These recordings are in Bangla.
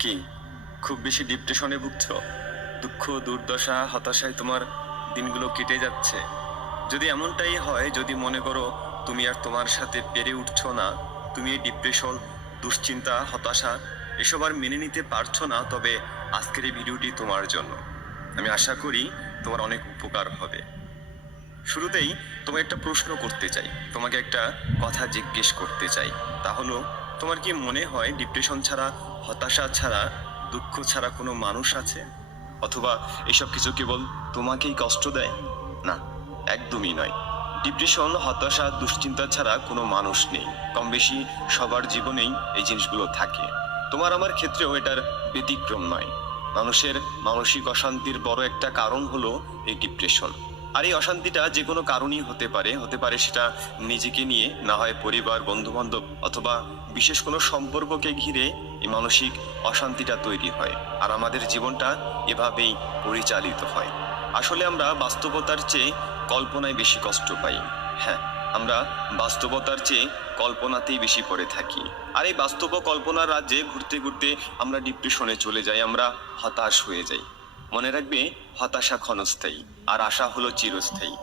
কি খুব বেশি ডিপ্রেশনে ভুগছো? দুঃখ, দুর্দশা, হতাশায় তোমার দিনগুলো কেটে যাচ্ছে? যদি এমনটাই হয়, যদি মনে করো তুমি আর তোমার সাথে পেরে উঠছো না, তুমি এই ডিপ্রেশন, দুশ্চিন্তা, হতাশা এসব আর মেনে নিতে পারছো না, তবে আজকের এই ভিডিওটি তোমার জন্য। আমি আশা করি তোমার অনেক উপকার হবে। শুরুতেই তোমাকে একটা প্রশ্ন করতে চাই, তোমাকে একটা কথা জিজ্ঞেস করতে চাই। তা হলো, তোমার কি মনে হয় ডিপ্রেশন ছাড়া, হতাশা ছাড়া, দুঃখ ছাড়া কোনো মানুষ আছে? অথবা এসব কিছু কেবল তোমাকেই কষ্ট দেয়? না, একদমই নয়। ডিপ্রেশন, হতাশা, দুশ্চিন্তা ছাড়া কোনো মানুষ নেই। কম বেশি সবার জীবনেই এই জিনিসগুলো থাকে। তোমার আমার ক্ষেত্রেও এটার ব্যতিক্রম নয়। মানুষের মানসিক অশান্তির বড় একটা কারণ হলো এই ডিপ্রেশন। আর এই অশান্তিটা যে কোনো কারণেই হতে পারে সেটা নিজেকে নিয়ে, না হয় পরিবার, বন্ধু বান্ধব, অথবা বিশেষ কোনো সম্পর্ককে ঘিরে এই মানসিক অশান্তিটা তৈরি হয়। আর আমাদের জীবনটা এভাবেই পরিচালিত হয়। আসলে আমরা বাস্তবতার চেয়ে কল্পনায় বেশি কষ্ট পাই। হ্যাঁ, আমরা বাস্তবতার চেয়ে কল্পনাতেই বেশি পড়ে থাকি। আর এই বাস্তব কল্পনার রাজ্যে ঘুরতে ঘুরতে আমরা ডিপ্রেশনে চলে যাই, আমরা হতাশ হয়ে যাই। মনে রাখবে, হতাশা ক্ষণস্থায়ী আর আশা হলো চিরস্থায়ী।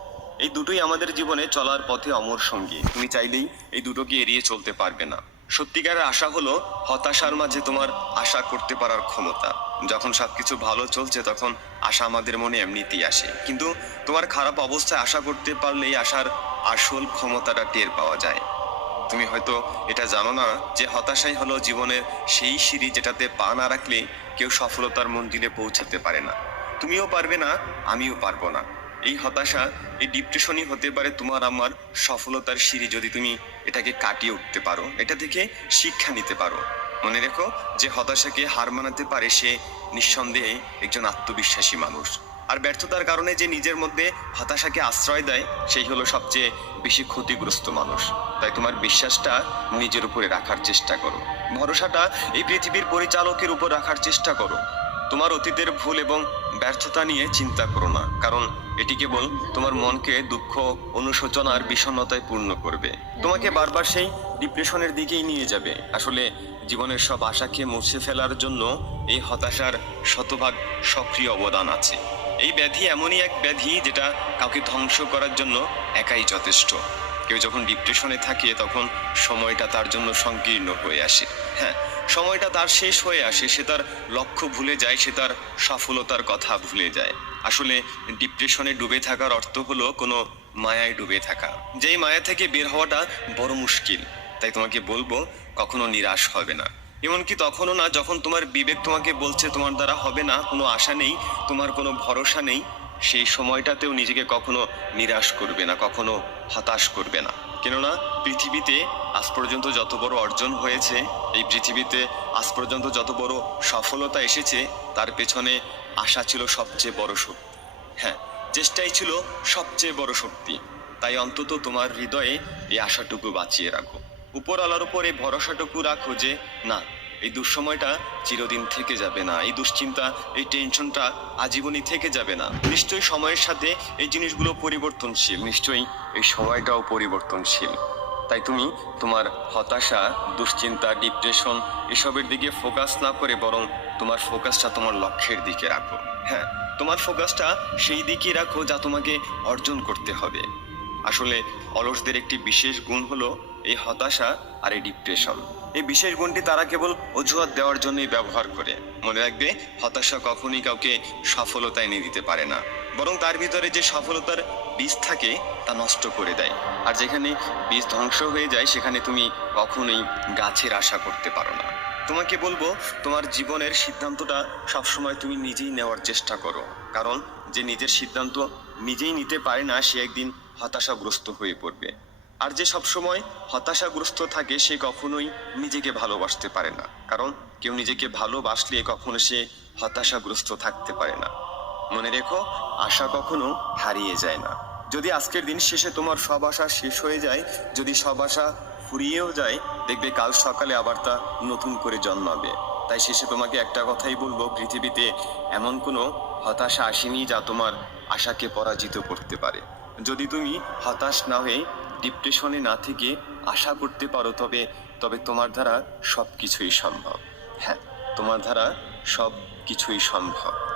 এই দুটোই আমাদের জীবনে চলার পথে অমর সঙ্গী। তুমি চাইলেই এই দুটোকে এড়িয়ে চলতে পারবে না। সত্যিকারের আশা হলো হতাশার মাঝে তোমার আশা করতে পারার ক্ষমতা। যখন সবকিছু ভালো চলছে তখন আশা আমাদের মনে এমনিতেই আসে, কিন্তু তোমার খারাপ অবস্থায় আশা করতে পারলেই আশার আসল ক্ষমতাটা টের পাওয়া যায়। তুমি হয়তো এটা জানো না যে হতাশাই হলো জীবনের সেই সিঁড়ি যেটাতে পা না রাখলে কেউ সফলতার মন্দিরে পৌঁছাতে পারে না। তুমিও পারবে না, আমিও পারবো না। এই হতাশা, এই ডিপ্রেশনই হতে পারে তোমার আমার সফলতার সিঁড়ি, যদি তুমি এটাকে কাটিয়ে উঠতে পারো, এটা থেকে শিক্ষা নিতে পারো। মনে রেখো, যে হতাশাকে হার মানাতে পারে সে নিঃসন্দেহে একজন আত্মবিশ্বাসী মানুষ। আর ব্যর্থতার কারণে যে নিজের মধ্যে হতাশাকে আশ্রয় দেয়, সেই হলো সবচেয়ে বেশি ক্ষতিগ্রস্ত মানুষ। তাই তোমার বিশ্বাসটা নিজের উপরে রাখার চেষ্টা করো। ভরসাটা এই পৃথিবীর পরিচালকের উপর রাখার চেষ্টা করো। তোমার অতীতের ভুল এবং ব্যর্থতা নিয়ে চিন্তা করো না, কারণ এটি কেবল তোমার মনকে দুঃখ, অনুশোচনা আর বিষণ্ণতায় পূর্ণ করবে। তোমাকে বারবার সেই ডিপ্রেশনের দিকেই নিয়ে যাবে। আসলে জীবনের সব আশাকে মুছে ফেলার জন্য এই হতাশার শতভাগ সক্রিয় অবদান আছে। এই ব্যাধি এমনই এক ব্যাধি যেটা কাউকে ধ্বংস করার জন্য একাই যথেষ্ট। কেউ যখন ডিপ্রেশনে থাকে তখন সময়টা তার জন্য সংকীর্ণ হয়ে আসে। হ্যাঁ, সময়টা তার শেষ হয়ে আসে, সে তার লক্ষ্য ভুলে যায়, সে তার সফলতার কথা ভুলে যায়। আসলে ডিপ্রেশনে ডুবে থাকার অর্থ হলো কোনো মায়ায় ডুবে থাকা, যেই মায়া থেকে বের হওয়াটা বড় মুশকিল। তাই তোমাকে বলবো, কখনো নিরাশ হবে না। এমনকি তখনও না যখন তোমার বিবেক তোমাকে বলছে তোমার দ্বারা হবে না, কোনো আশা নেই, তোমার কোনো ভরসা নেই। সেই সময়টাতেও নিজেকে কখনো নিরাশ করবে না, কখনো হতাশ করবে না। কেননা পৃথিবীতে আজ পর্যন্ত যত বড় অর্জন হয়েছে, এই পৃথিবীতে আজ পর্যন্ত যত বড় সফলতা এসেছে, তার পেছনে আশা ছিল সবচেয়ে বড় শক্তি। হ্যাঁ, চেষ্টাই ছিল সবচেয়ে বড় শক্তি। তাই অন্তত তোমার হৃদয়ে এই আশাটুকু বাঁচিয়ে রাখো। উপরওয়ালার উপর এই ভরসাটুকু রাখো যে না, এই দুঃসময়টা চিরদিন থেকে যাবে না, এই দুশ্চিন্তা, এই টেনশনটা আজীবনই থেকে যাবে না। নিশ্চয়ই সময়ের সাথে এই জিনিসগুলো পরিবর্তনশীল, নিশ্চয়ই এই সময়টাও পরিবর্তনশীল। তাই তুমি তোমার হতাশা, দুশ্চিন্তা, ডিপ্রেশন এসবের দিকে ফোকাস না করে বরং তোমার ফোকাসটা তোমার লক্ষ্যের দিকে রাখো। হ্যাঁ, তোমার ফোকাসটা সেই দিকে রাখো যা তোমাকে অর্জন করতে হবে। আসলে অলসদের একটি বিশেষ গুণ হলো এই হতাশা আর এই ডিপ্রেশন। এই বিশেষ গুণটি তারা কেবল অজুহাত দেওয়ার জন্যই ব্যবহার করে। মনে রাখবে, হতাশা কখনোই কাউকে সফলতা এনে দিতে পারে না, বরং তার ভিতরে যে সফলতার বীজ থাকে তা নষ্ট করে দেয়। আর যেখানে বীজ ধ্বংস হয়ে যায়, সেখানে তুমি কখনোই গাছের আশা করতে পারো না। তোমাকে বলবো, তোমার জীবনের সিদ্ধান্তটা সবসময় তুমি নিজেই নেওয়ার চেষ্টা করো, কারণ যে নিজের সিদ্ধান্ত নিজেই নিতে পারে না সে একদিন হতাশাগ্রস্ত হয়ে পড়বে। আর যে সবসময় হতাশাগ্রস্ত থাকে সে কখনোই নিজেকে ভালোবাসতে পারে না, কারণ কেউ নিজেকে ভালোবাসলে কখনো সে হতাশাগ্রস্ত থাকতে পারে না। মনে রেখো, আশা কখনো হারিয়ে যায় না। যদি আজকের দিন শেষে তোমার সব আশা শেষ হয়ে যায়, যদি সব আশা ফুরিয়েও যায়, দেখবে কাল সকালে আবার তা নতুন করে জন্মাবে। তাই শেষে তোমাকে একটা কথাই বলবো, পৃথিবীতে এমন কোনো হতাশা আসেনি যা তোমার আশাকে পরাজিত করতে পারে। যদি তুমি হতাশ না হয়ে, ডিপ্রেশনে না থেকে আশা করতে পারো, তবে তবে তোমার দ্বারা সবকিছুই সম্ভব। হ্যাঁ, তোমার দ্বারা সব কিছুই সম্ভব।